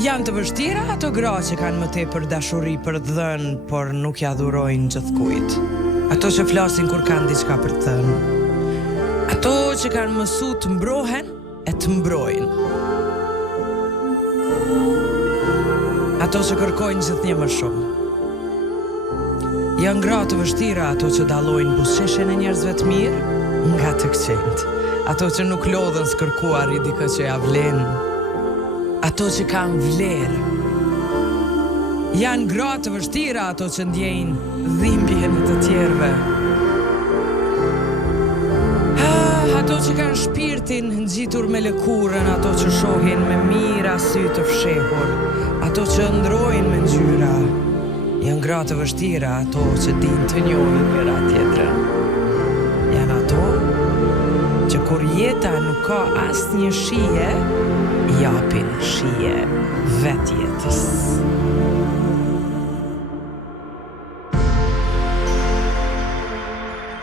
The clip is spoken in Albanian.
Janë të vështira ato gra që kanë më tepër dashuri për dhënë, por nuk ja dhurojnë gjithkujt. Ato që flasin kur kanë diçka për të thënë. Ato që kanë mësu të mbrohen e të mbrojnë. Ato që kërkojnë gjithnjë më shumë. Janë gra të vështira ato që dallojnë buzëqeshjen e njerëzve të mirë nga të këqenjt. Ato që nuk lodhen s'kërkuar i dikë që ja vlen. Ato që kanë vlerë. Janë gra të vështira ato që ndjejnë dhimbjen e të tjerëve. Ato që kanë shpirtin ngjitur me lëkurën, ato që shohin me mira sy të fshehur, ato që ndrojnë me ngjyra. Janë gra të vështira ato që dinë të njohin njëra tjetrën. Janë ato që kur jeta nuk ka asnjë shije, japin shije vetë jetës.